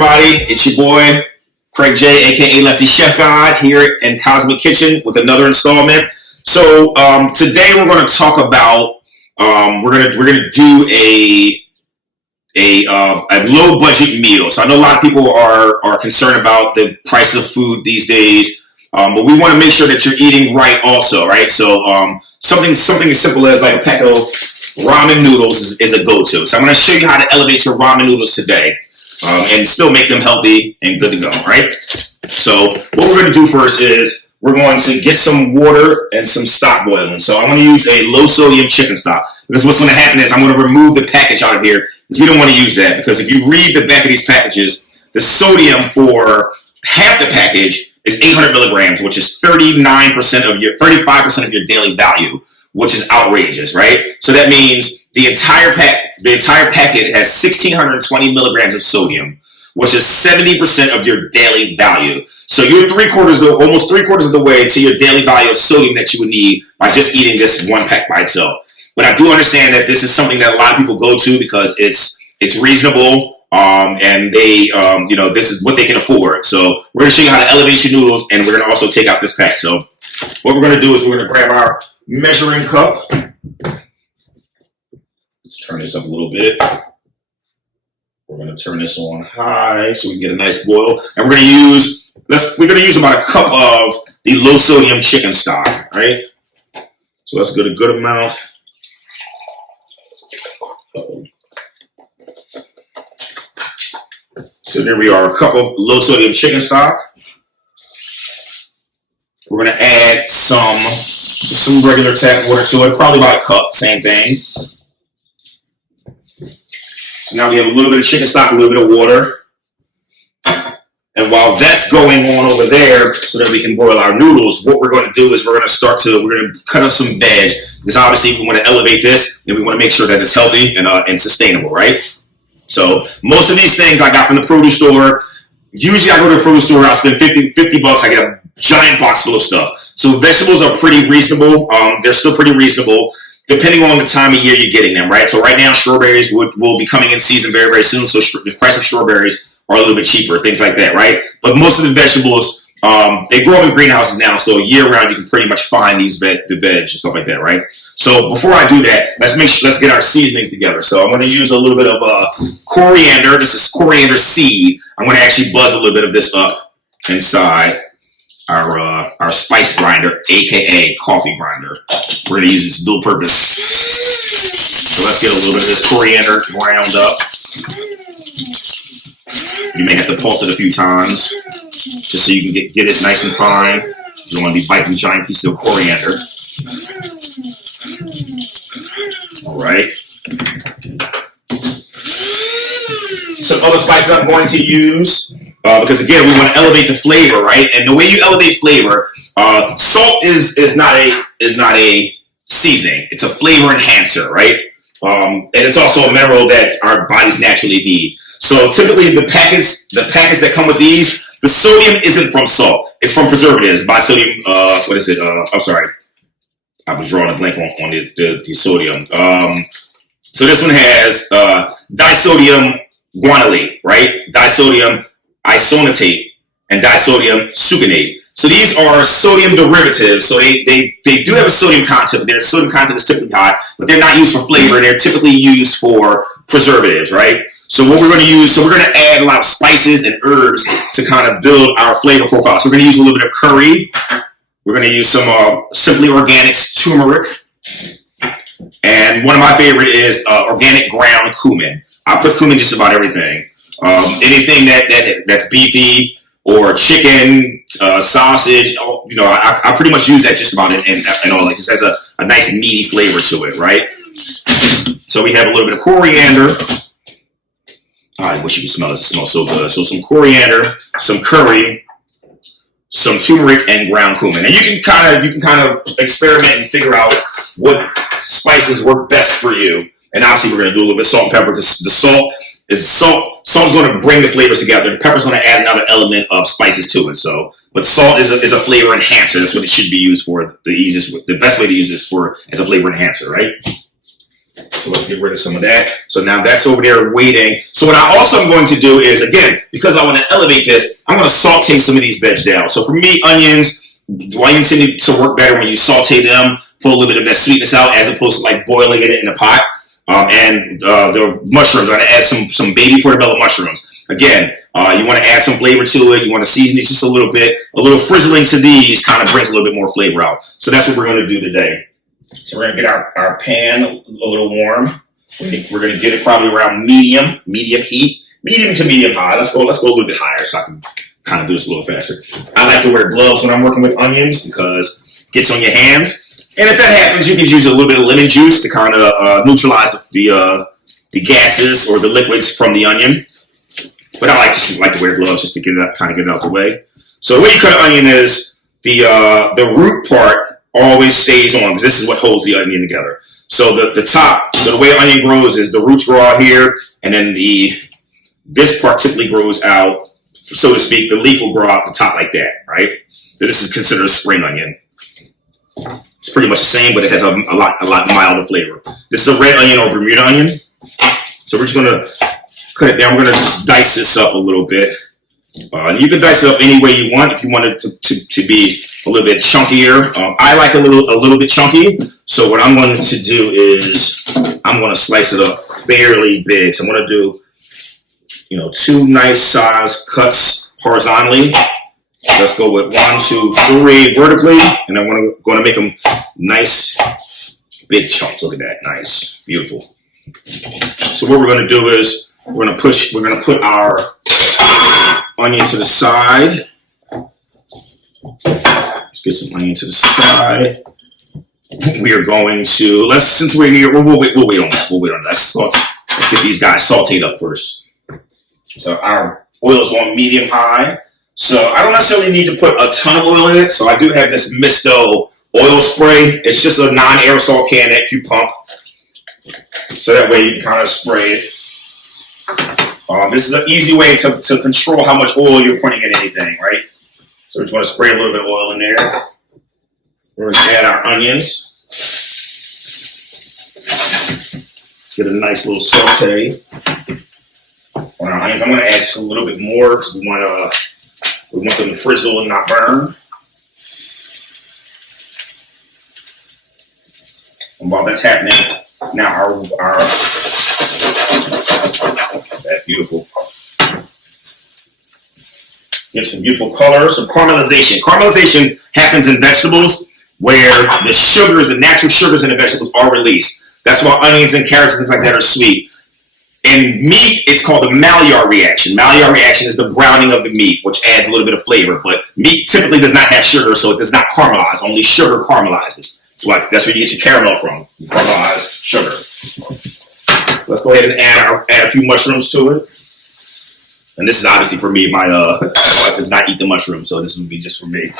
everybody? It's your boy, Craig J, aka Lefty Chef God, here in Cosmic Kitchen with another installment. So today we're going to talk about we're gonna do a low budget meal. So I know a lot of people are concerned about the price of food these days, but we want to make sure that you're eating right also, right? So something as simple as like a pack of ramen noodles is a go-to. So I'm going to show you how to elevate your ramen noodles today and still make them healthy and good to go, right? So what we're going to do first is we're going to get some water and some stock boiling. So I'm going to use a low sodium chicken stock because what's going to happen is I'm going to remove the package out of here because we don't want to use that, because if you read the back of these packages, the sodium for half the package is 800 milligrams, which is 35% of your daily value, which is outrageous, right? So that means the entire packet has 1,620 milligrams of sodium, which is 70% of your daily value. So you're almost three quarters of the way to your daily value of sodium that you would need by just eating this one pack by itself. But I do understand that this is something that a lot of people go to because it's reasonable, and they this is what they can afford. So we're gonna show you how to elevate your noodles, and we're gonna also take out this pack. So what we're gonna do is we're gonna grab our measuring cup. Let's turn this up a little bit. We're going to turn this on high so we can get a nice boil. And we're going to use about a cup of the low sodium chicken stock, right? So let's get a good amount. So there we are, a cup of low sodium chicken stock. We're going to add some regular tap water to it, probably about a cup, same thing. So now we have a little bit of chicken stock, a little bit of water. And while that's going on over there so that we can boil our noodles, what we're going to do is we're going to cut up some veg, because obviously we want to elevate this and we want to make sure that it's healthy and sustainable, right? So most of these things I got from the produce store. Usually I go to the produce store, I spend $50, I get a giant box full of stuff. So vegetables are pretty reasonable. They're still pretty reasonable, depending on the time of year you're getting them, right? So right now, strawberries will be coming in season very, very soon. So the price of strawberries are a little bit cheaper, things like that, right? But most of the vegetables, they grow in greenhouses now. So year round, you can pretty much find the veg and stuff like that, right? So before I do that, let's get our seasonings together. So I'm going to use a little bit of coriander. This is coriander seed. I'm going to actually buzz a little bit of this up inside our spice grinder, aka coffee grinder. We're going to use this dual purpose. So let's get a little bit of this coriander ground up. You may have to pulse it a few times just so you can get it nice and fine. You don't want to be biting giant pieces of coriander. All right. Some other spices I'm going to use. Because again, we want to elevate the flavor, right? And the way you elevate flavor, salt is not a seasoning; it's a flavor enhancer, right? And it's also a mineral that our bodies naturally need. So typically, the packets that come with these, the sodium isn't from salt; it's from preservatives. By sodium, what is it? I'm sorry, I was drawing a blank on the sodium. So this one has disodium guanylate, right? Disodium isonatate and disodium succinate. So these are sodium derivatives. So they do have a sodium content. Their sodium content is typically high, but they're not used for flavor. They're typically used for preservatives, right? So what we're going to use, we're going to add a lot of spices and herbs to kind of build our flavor profile. So we're going to use a little bit of curry. We're going to use some Simply Organics turmeric. And one of my favorite is organic ground cumin. I put cumin just about everything. Anything that's beefy or chicken, sausage, I pretty much use that just about in all. Like, this has a nice meaty flavor to it, right? So we have a little bit of coriander. I wish you could smell it. It smells so good. So some coriander, some curry, some turmeric, and ground cumin. And you can kind of experiment and figure out what spices work best for you. And obviously, we're going to do a little bit of salt and pepper, because the salt's going to bring the flavors together. The pepper's going to add another element of spices to it. So, but salt is a flavor enhancer. That's what it should be used for. The best way to use this for as a flavor enhancer, right? So let's get rid of some of that. So now that's over there waiting. So what I also am going to do is, again, because I want to elevate this, I'm going to saute some of these veg down. So for me, onions seem to work better when you saute them, pull a little bit of that sweetness out as opposed to like boiling it in a pot. And the mushrooms, I'm going to add some baby portobello mushrooms. Again, you want to add some flavor to it. You want to season it just a little bit. A little frizzling to these kind of brings a little bit more flavor out. So that's what we're going to do today. So we're going to get our pan a little warm. We're going to get it probably around medium heat, medium to medium high. Let's go a little bit higher so I can kind of do this a little faster. I like to wear gloves when I'm working with onions because it gets on your hands. And if that happens, you can use a little bit of lemon juice to kind of neutralize the gases or the liquids from the onion. But I like to wear gloves just to get it out of the way. So the way you cut an onion is the root part always stays on because this is what holds the onion together. So the top, so the way an onion grows is the roots grow out here, and then this part typically grows out, so to speak. The leaf will grow out the top like that, right? So this is considered a spring onion. It's pretty much the same, but it has a lot milder flavor. This is a red onion or Bermuda onion. So we're just gonna cut it down. We're gonna just dice this up a little bit. You can dice it up any way you want. If you want it to be a little bit chunkier, I like a little bit chunky. So what I'm going to do is I'm going to slice it up fairly big. So I'm going to do, 2 nice size cuts horizontally. Let's go with 1, 2, 3 vertically, and I'm going to make them nice big chunks. Look at that, nice, beautiful. So what we're going to do is we're going to put our onion to the side. Let's get some onion to the side. We are going to since we're here, we'll wait on this. We'll wait on that. Let's get these guys sauteed up first. So our oil is on medium high. So I don't necessarily need to put a ton of oil in it. So I do have this Misto oil spray. It's just a non-aerosol can that you pump. So that way you can kind of spray it. This is an easy way to control how much oil you're putting in anything, right? So we just want to spray a little bit of oil in there. We're going to add our onions. Get a nice little saute on our onions. I'm going to add just a little bit more because we want them to frizzle and not burn. And while that's happening, it's now our that's beautiful. Get some beautiful color, some caramelization. Caramelization happens in vegetables where the natural sugars in the vegetables are released. That's why onions and carrots and things like that are sweet. In meat, it's called the Maillard reaction. Maillard reaction is the browning of the meat, which adds a little bit of flavor. But meat typically does not have sugar, so it does not caramelize. Only sugar caramelizes. That's where you get your caramel from. Caramelized sugar. Let's go ahead and add a few mushrooms to it. And this is obviously for me. My wife does not eat the mushrooms, so this would be just for me.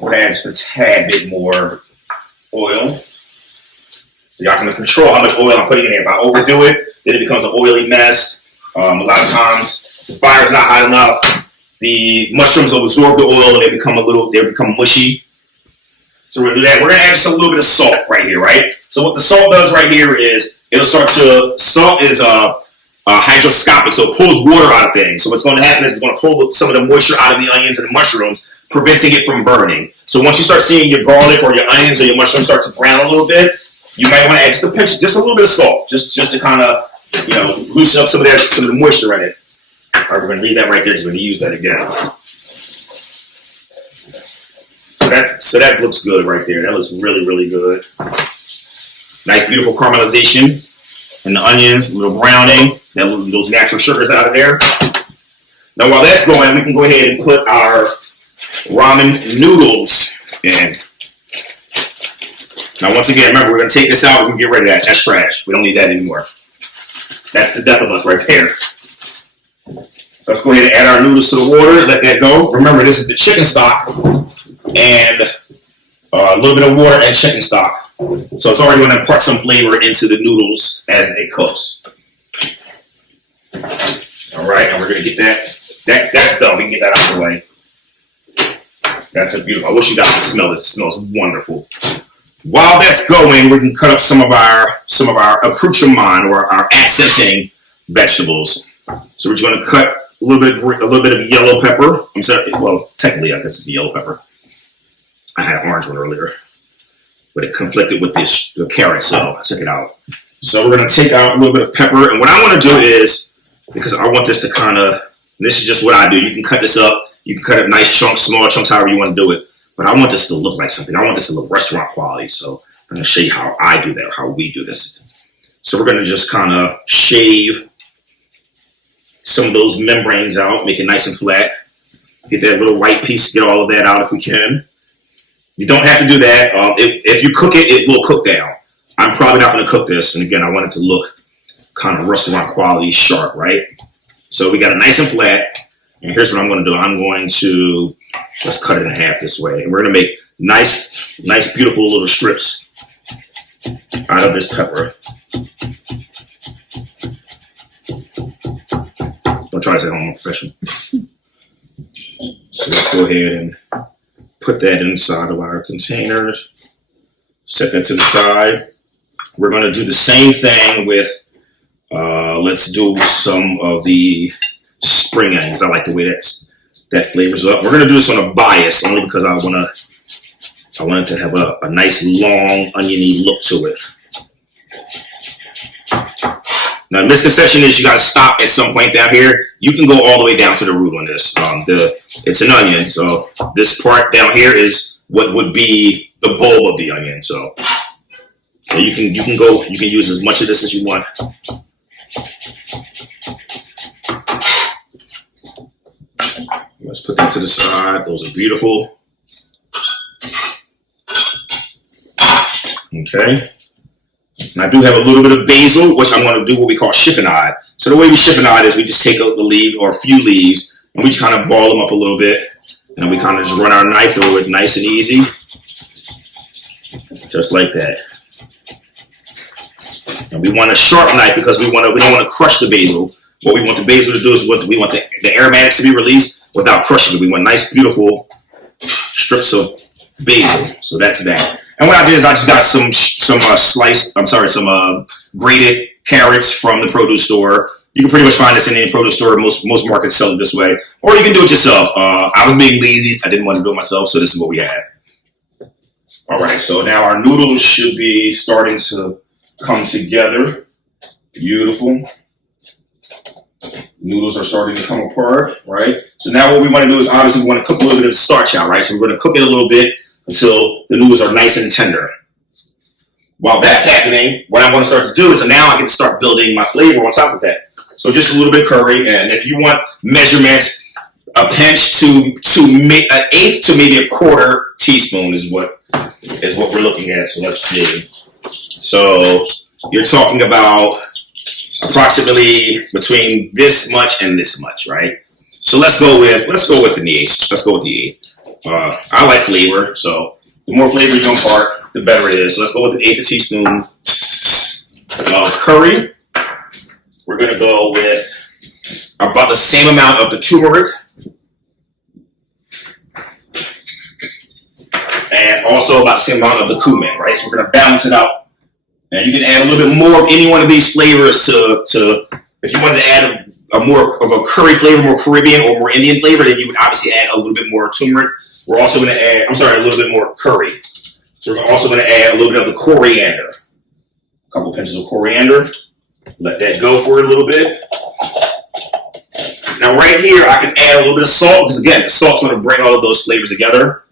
We're going to add just a tad bit more oil. So y'all can control how much oil I'm putting in there. If I overdo it, then it becomes an oily mess. A lot of times, the fire's not hot enough. The mushrooms will absorb the oil and they become mushy. So we're going to do that. We're going to add just a little bit of salt right here, right? So what the salt does right here is salt is hydroscopic, so it pulls water out of things. So what's going to happen is it's going to pull some of the moisture out of the onions and the mushrooms, preventing it from burning. So once you start seeing your garlic or your onions or your mushrooms start to brown a little bit, you might want to add just a little bit of salt, just to kind of loosen up some of the moisture in it. All right, we're going to leave that right there because we're going to use that again. So that looks good right there. That looks really, really good. Nice, beautiful caramelization. And the onions, a little browning, those natural sugars out of there. Now, while that's going, we can go ahead and put our ramen noodles in. Now, once again, remember, we're going to take this out. We're going to get rid of that. That's trash. We don't need that anymore. That's the death of us right there. So let's go ahead and add our noodles to the water. Let that go. Remember, this is the chicken stock and a little bit of water and chicken stock. So it's already going to impart some flavor into the noodles as it cooks. All right, and we're going to get that's done. We can get that out of the way. That's a beautiful. I wish you guys could smell this. It smells wonderful. While that's going, we can cut up some of our accoutrement or our accenting vegetables. So we're just going to cut a little bit of yellow pepper. I'm sorry. Well, technically, I guess it's yellow pepper. I had an orange one earlier, but it conflicted with the carrot, so I took it out. So we're going to take out a little bit of pepper, and what I want to do is, because I want this to kind of, this is just what I do. You can cut this up. You can cut it nice chunks, small chunks, however you want to do it. But I want this to look like something. I want this to look restaurant quality. So I'm going to show you how I do that, how we do this. So we're going to just kind of shave some of those membranes out, make it nice and flat. Get that little white piece, get all of that out if we can. You don't have to do that. If you cook it, it will cook down. I'm probably not going to cook this. And again, I want it to look kind of restaurant quality sharp, right? So we got it nice and flat. And here's what I'm going to do. I'm going to, let's cut it in half this way. And we're going to make nice, beautiful little strips out of this pepper. Don't try to say I'm professional. So let's go ahead and put that inside of our containers. Set that to the side. We're going to do the same thing with, let's do some of the spring onions. I like the way that flavors up. We're going to do this on a bias only because I want it to have a nice long oniony look to it. Now, the misconception is you got to stop at some point down here. You can go all the way down to the root on this. It's an onion, so this part down here is what would be the bulb of the onion. So you can use as much of this as you want. Let's put that to the side. Those are beautiful. Okay. And I do have a little bit of basil, which I'm going to do what we call chiffonade. So the way we chiffonade is we just take out the leaf or a few leaves and we just kind of ball them up a little bit. And we kind of just run our knife through it nice and easy. Just like that. And we want a sharp knife because we don't want to crush the basil. What we want the basil to do is we want the aromatics to be released without crushing it. We want nice, beautiful strips of basil. So that's that. And what I did is I just got some grated carrots from the produce store. You can pretty much find this in any produce store. Most markets sell it this way. Or you can do it yourself. I was being lazy. I didn't want to do it myself, so this is what we have. All right, so now our noodles should be starting to come together. Beautiful. Noodles are starting to come apart, right? So now what we want to do is obviously we want to cook a little bit of starch out, right? So we're going to cook it a little bit until the noodles are nice and tender. While that's happening, what I'm going to start to do is now I can start building my flavor on top of that. So just a little bit of curry, and if you want measurements, a pinch to make an eighth to maybe a quarter teaspoon is what we're looking at. So let's see. So you're talking about approximately between this much and this much, right? So let's go with an eighth. Let's go with the eighth. I like flavor, so the more flavor you impart, the better it is. So let's go with an eighth a teaspoon of curry. We're going to go with about the same amount of the turmeric. And also about the same amount of the cumin, right? So we're going to balance it out. And you can add a little bit more of any one of these flavors to if you wanted to add a more of a curry flavor, more Caribbean or more Indian flavor, then you would obviously add a little bit more turmeric. We're also going to add, a little bit more curry. So we're also going to add a little bit of the coriander. A couple pinches of coriander. Let that go for a little bit. Now right here, I can add a little bit of salt because again, the salt's going to bring all of those flavors together.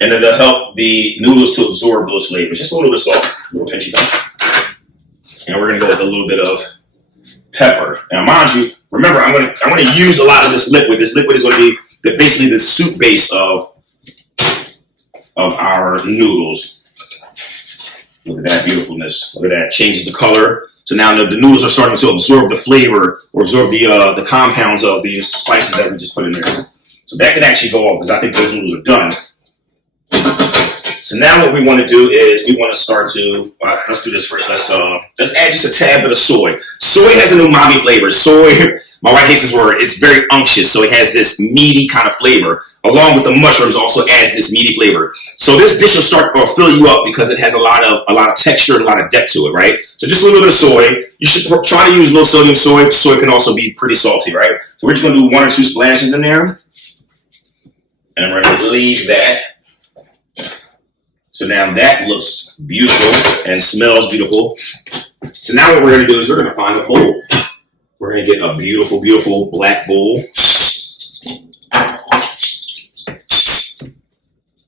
And then it'll help the noodles to absorb those flavors. Just a little bit of salt, a little pinchy pinch. And we're going to go with a little bit of pepper. Now, mind you, remember, I'm going to use a lot of this liquid. This liquid is going to be basically the soup base of our noodles. Look at that beautifulness. Look at that. Changes the color. So now the noodles are starting to absorb the flavor or absorb the compounds of the spices that we just put in there. So that can actually go off because I think those noodles are done. So now what we want to do is we want to start to, let's do this first. Let's add just a tad bit of soy. Soy has an umami flavor. Soy, my wife hates this word. It's very unctuous, so it has this meaty kind of flavor. Along with the mushrooms, also adds this meaty flavor. So this dish will start or fill you up because it has a lot of texture and a lot of depth to it, right? So just a little bit of soy. You should try to use low sodium soy. Soy can also be pretty salty, right? So we're just gonna do 1 or 2 splashes in there, and we're gonna leave that. So now that looks beautiful and smells beautiful. So now what we're going to do is we're going to find a bowl. We're going to get a beautiful, beautiful black bowl.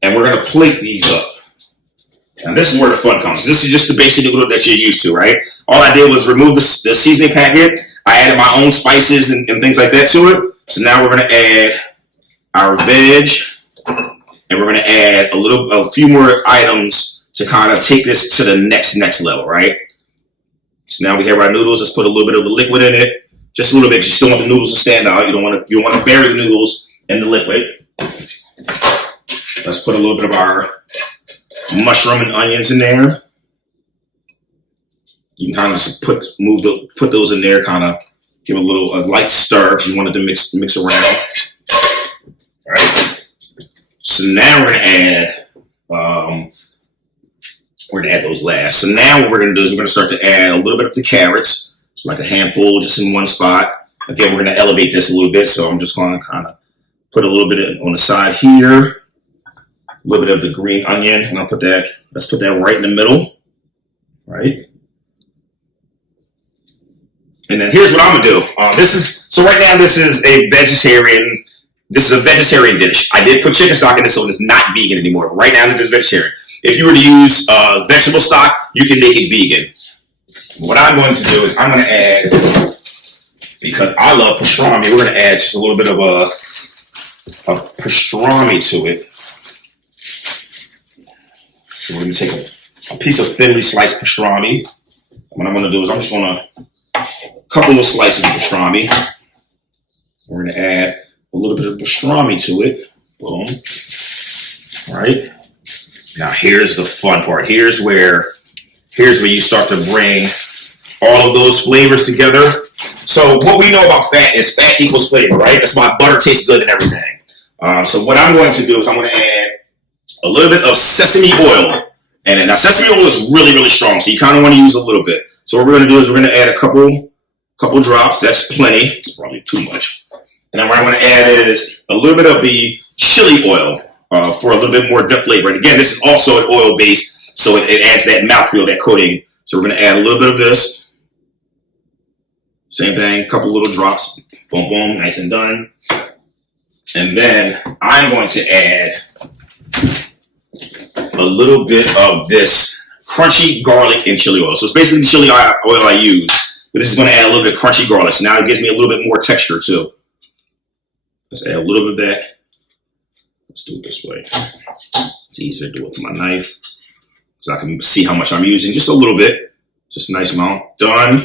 And we're going to plate these up. Now this is where the fun comes. This is just the basic noodle that you're used to, right? All I did was remove the seasoning packet. I added my own spices and things like that to it. So now we're going to add our veg. And we're going to add a few more items to kind of take this to the next level, right? So now we have our noodles. Let's put a little bit of the liquid in it, just a little bit. You still want the noodles to stand out. You don't want to bury the noodles in the liquid. Let's put a little bit of our mushroom and onions in there. You can kind of just put those in there, kind of give a light stir because you want it to mix around. All right. So now we're going to add those last. So now what we're going to do is we're going to start to add a little bit of the carrots. It's like a handful just in one spot. Again, we're going to elevate this a little bit. So I'm just going to kind of put a little bit on the side here. A little bit of the green onion. I'm going to put that, let's put that right in the middle. Right. And then here's what I'm going to do. So right now this is a vegetarian dish. I did put chicken stock in it, so it's not vegan anymore. But right now it is vegetarian. If you were to use vegetable stock, you can make it vegan. What I'm going to do is I'm going to add, because I love pastrami, we're going to add just a little bit of a pastrami to it. So we're going to take a piece of thinly sliced pastrami. What I'm going to do is I'm just going to couple of slices of pastrami. We're going to add a little bit of pastrami to it. Boom. All right. Now here's the fun part. Here's where you start to bring all of those flavors together. So what we know about fat is fat equals flavor, right? That's why butter tastes good and everything. So what I'm going to do is I'm going to add a little bit of sesame oil. And now sesame oil is really, really strong. So you kind of want to use a little bit. So what we're going to do is we're going to add a couple drops. That's plenty. It's probably too much. And then what I'm going to add is a little bit of the chili oil for a little bit more depth flavor. And again, this is also an oil base, so it adds that mouthfeel, that coating. So we're going to add a little bit of this. Same thing, a couple little drops. Boom, boom, nice and done. And then I'm going to add a little bit of this crunchy garlic and chili oil. So it's basically the chili oil I use, but this is going to add a little bit of crunchy garlic. So now it gives me a little bit more texture too. Let's add a little bit of that. Let's do it this way. It's easier to do it with my knife so I can see how much I'm using. Just a little bit. Just a nice amount. Done.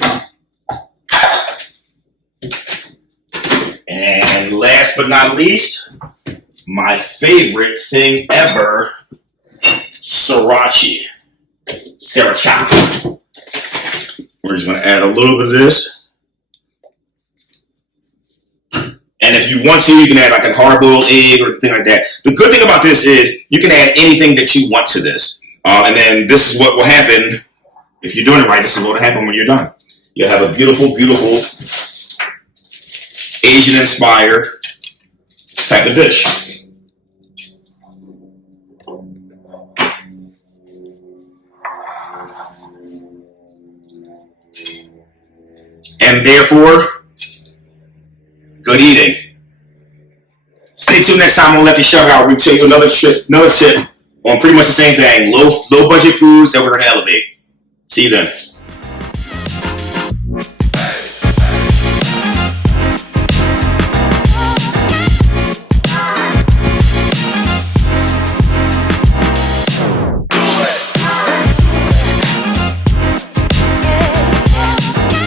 And last but not least, my favorite thing ever, sriracha. Sriracha. We're just going to add a little bit of this. And if you want to, you can add like a hard-boiled egg or anything like that. The good thing about this is you can add anything that you want to this. And then this is what will happen. If you're doing it right, this is what will happen when you're done. You'll have a beautiful, beautiful Asian-inspired type of dish. And therefore, good eating. Stay tuned next time on Lefty Chef God. We'll tell you another tip on pretty much the same thing. Low budget foods that we're going to elevate. See you then.